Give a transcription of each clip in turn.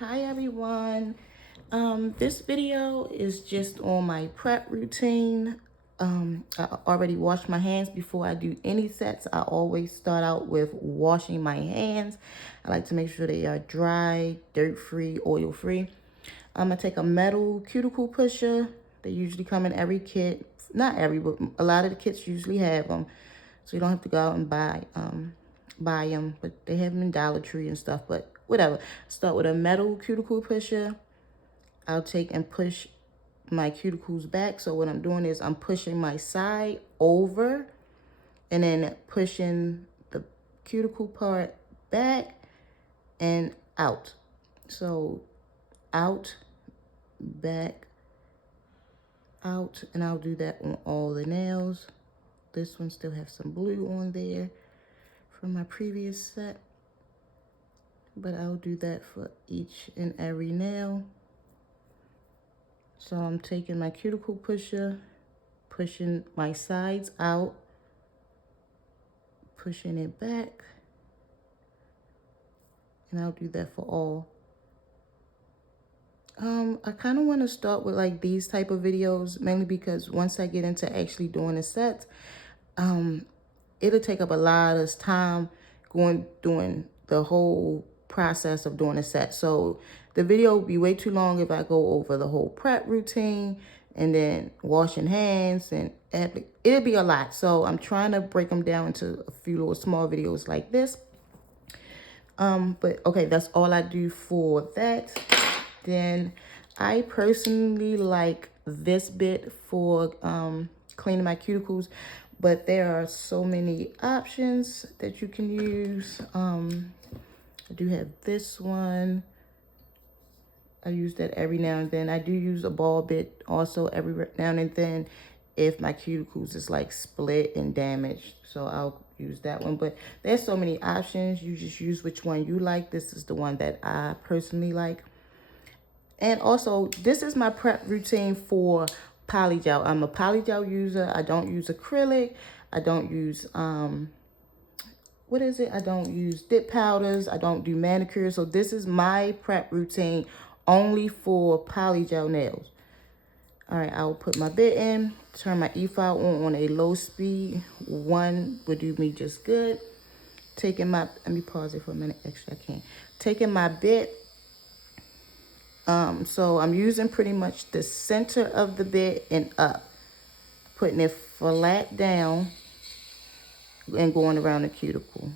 Hi everyone. This video is just on my prep routine. I already washed my hands before I do any sets. I always start out with washing my hands. I like to make sure they are dry, dirt-free, oil-free. I'm gonna take a metal cuticle pusher. They usually come in every kit. Not every, but a lot of the kits usually have them. So you don't have to go out and buy them, but they have them in Dollar Tree and stuff, but whatever. Start with a metal cuticle pusher. I'll take and push my cuticles back. So what I'm doing is I'm pushing my side over and then pushing the cuticle part back and out. So out, back, out, and I'll do that on all the nails. This one still has some blue on there from my previous set, but I'll do that for each and every nail. So I'm taking my cuticle pusher, pushing my sides out, pushing it back, and I'll do that for all. I kind of want to start with like these type of videos, mainly because once I get into actually doing the sets, it'll take up a lot of time doing the whole process of doing a set. So the video will be way too long if I go over the whole prep routine and then washing hands and it'll be a lot. So I'm trying to break them down into a few little small videos like this. But okay, that's all I do for that. Then I personally like this bit for cleaning my cuticles, but there are so many options that you can use. I do have this one. I use that every now and then. I do use a ball bit also every now and then if my cuticles is like split and damaged. So I'll use that one. But there's so many options. You just use which one you like. This is the one that I personally like. And also, this is my prep routine for polygel. I'm a polygel user. I don't use acrylic. I don't use, what is it? I don't use dip powders. I don't do manicures. So this is my prep routine only for polygel nails. All right, I'll put my bit in, turn my e-file on a low speed. One would do me just good. Taking my, let me pause it for a minute. Actually, I can't. Taking my bit. So I'm using pretty much the center of the bit and up, putting it flat down and going around the cuticle.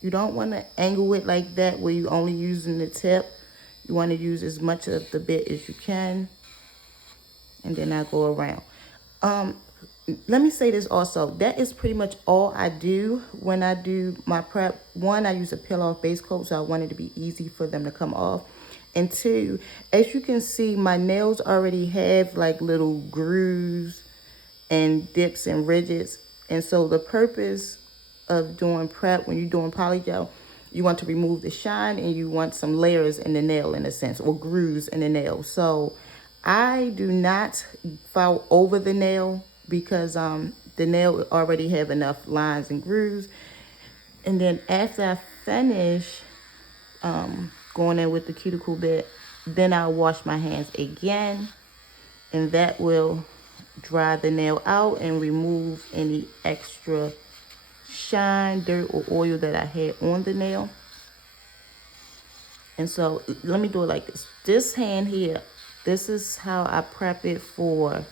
You don't want to angle it like that where you're only using the tip. You want to use as much of the bit as you can. And then I go around. Let me say this also. That is pretty much all I do when I do my prep. One, I use a peel-off base coat, so I want it to be easy for them to come off. And two, as you can see, my nails already have like little grooves and dips and ridges. And so the purpose of doing prep, when you're doing polygel, you want to remove the shine and you want some layers in the nail in a sense, or grooves in the nail. So I do not file over the nail because the nail already have enough lines and grooves. And then after I finish going in with the cuticle bit, then I'll wash my hands again, and that will dry the nail out and remove any extra shine, dirt, or oil that I had on the nail. And so let me do it like this. This hand here, this is how I prep it for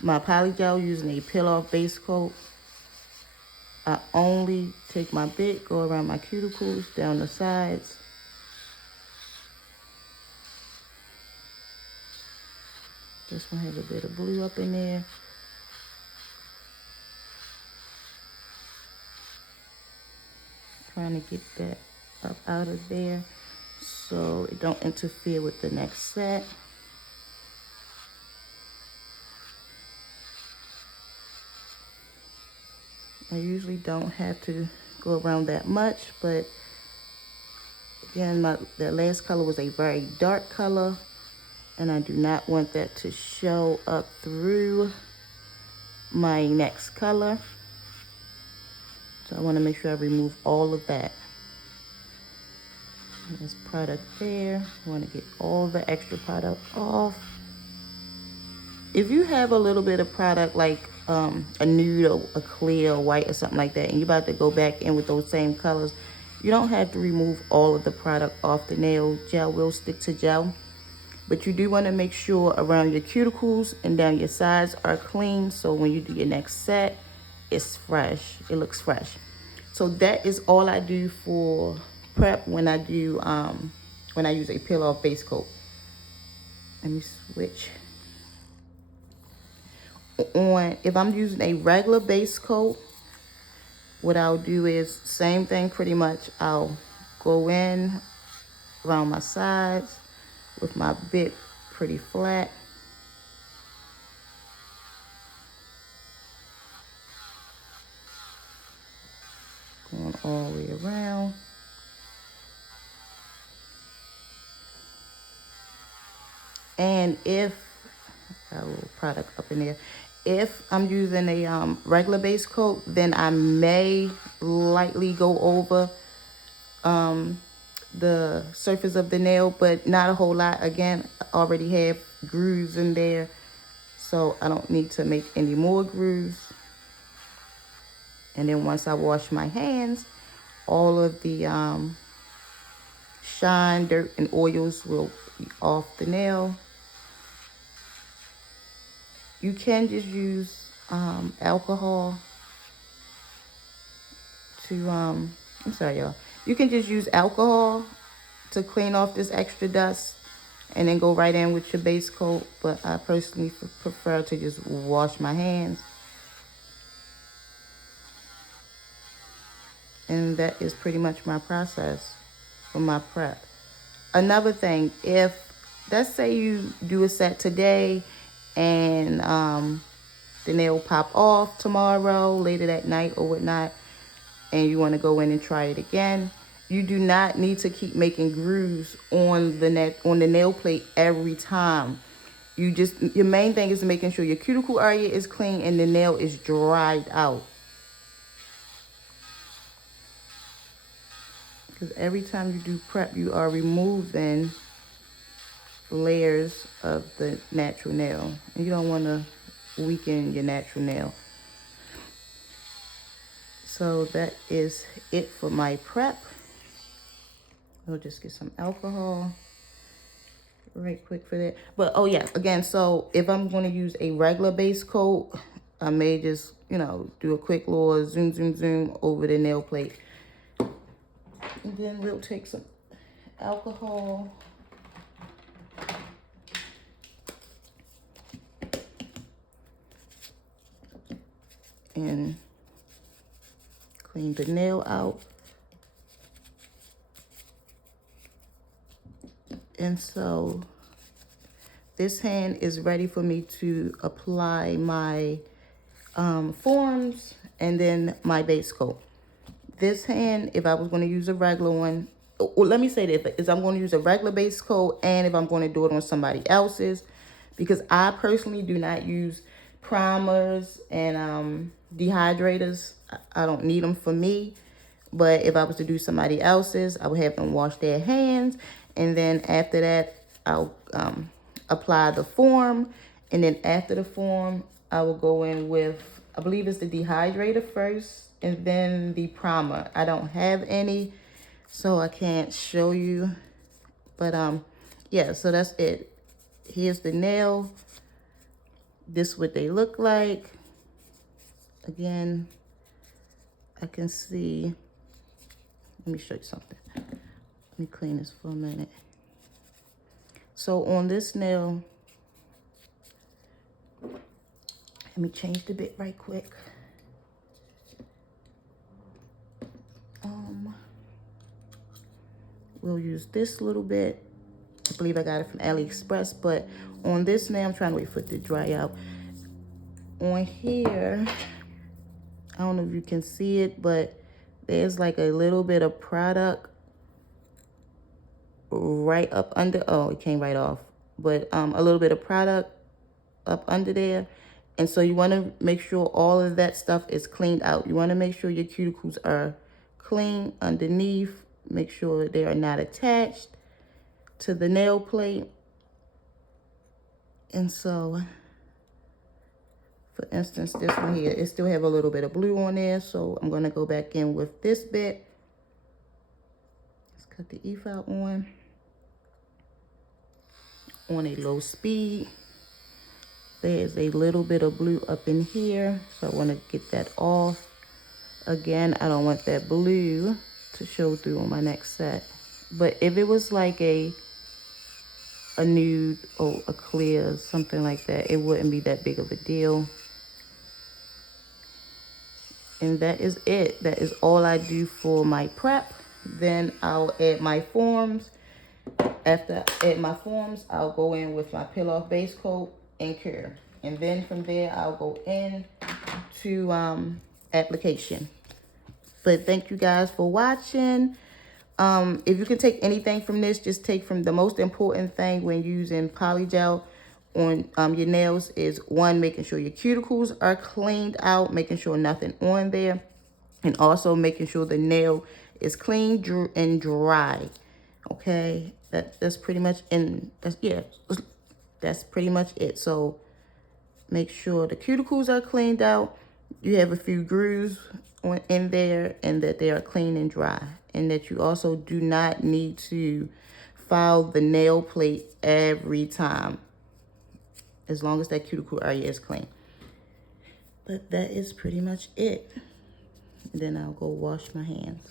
my polygel using a peel-off base coat. I only take my bit, go around my cuticles, down the sides. This one has a bit of blue up in there. Trying to get that up out of there so it don't interfere with the next set. I usually don't have to go around that much, but again, that last color was a very dark color, and I do not want that to show up through my next color. So I want to make sure I remove all of that. There's product there. I want to get all the extra product off. If you have a little bit of product like a nude or a clear or white or something like that, and you're about to go back in with those same colors, you don't have to remove all of the product off the nail. Gel will stick to gel. But you do want to make sure around your cuticles and down your sides are clean, so when you do your next set, it's fresh. It looks fresh. So that is all I do for prep when I do when I use a peel off base coat. Let me switch. If I'm using a regular base coat, what I'll do is same thing pretty much. I'll go in around my sides with my bit pretty flat. Going all the way around. And if got a little product up in there, if I'm using a regular base coat, then I may lightly go over the surface of the nail, but not a whole lot. Again, I already have grooves in there, so I don't need to make any more grooves. And then once I wash my hands, all of the shine, dirt, and oils will be off the nail. You can just use alcohol to, I'm sorry, y'all. You can just use alcohol to clean off this extra dust and then go right in with your base coat. But I personally prefer to just wash my hands. And that is pretty much my process for my prep. Another thing, if, let's say you do a set today and the nail pop off tomorrow, later that night or whatnot, and you want to go in and try it again, you do not need to keep making grooves on the nail plate every time. Your main thing is making sure your cuticle area is clean and the nail is dried out. Because every time you do prep, you are removing layers of the natural nail. And you don't want to weaken your natural nail. So that is it for my prep. I'll just get some alcohol right quick for that. But oh yeah, again, so if I'm going to use a regular base coat, I may just, do a quick little zoom over the nail plate. And then we'll take some alcohol. And clean the nail out. And so this hand is ready for me to apply my forms and then my base coat. This hand, if I was going to use a regular one, or let me say that if I'm going to use a regular base coat and if I'm going to do it on somebody else's, because I personally do not use primers and dehydrators. I don't need them for me. But if I was to do somebody else's, I would have them wash their hands. And then after that, I'll apply the form. And then after the form, I will go in with, I believe it's the dehydrator first and then the primer. I don't have any, so I can't show you. But yeah, so that's it. Here's the nail. This is what they look like. Again, I can see. Let me show you something. Let me clean this for a minute. So on this nail, let me change the bit right quick. We'll use this little bit. I believe I got it from AliExpress, but on this nail, I'm trying to wait for it to dry out. On here, I don't know if you can see it, but there's like a little bit of product right up under, oh, it came right off. But a little bit of product up under there. And so you want to make sure all of that stuff is cleaned out. You want to make sure your cuticles are clean underneath. Make sure they are not attached to the nail plate. And so, for instance, this one here, it still have a little bit of blue on there. So I'm going to go back in with this bit. Let's cut the e-file on a low speed. There's a little bit of blue up in here, so I want to get that off. Again, I don't want that blue to show through on my next set. But if it was like a nude or a clear, something like that, it wouldn't be that big of a deal. And that is it. That is all I do for my prep. Then I'll add my forms. After I add my forms, I'll go in with my peel-off base coat and cure. And then from there, I'll go in to application. But thank you guys for watching. If you can take anything from this, just take from the most important thing when using polygel on your nails is, one, making sure your cuticles are cleaned out, making sure nothing on there, and also making sure the nail is clean and dry. Okay, that's pretty much, and that's pretty much it. So make sure the cuticles are cleaned out, you have a few grooves in there, and that they are clean and dry. And that you also do not need to file the nail plate every time, as long as that cuticle area is clean. But that is pretty much it. And then I'll go wash my hands.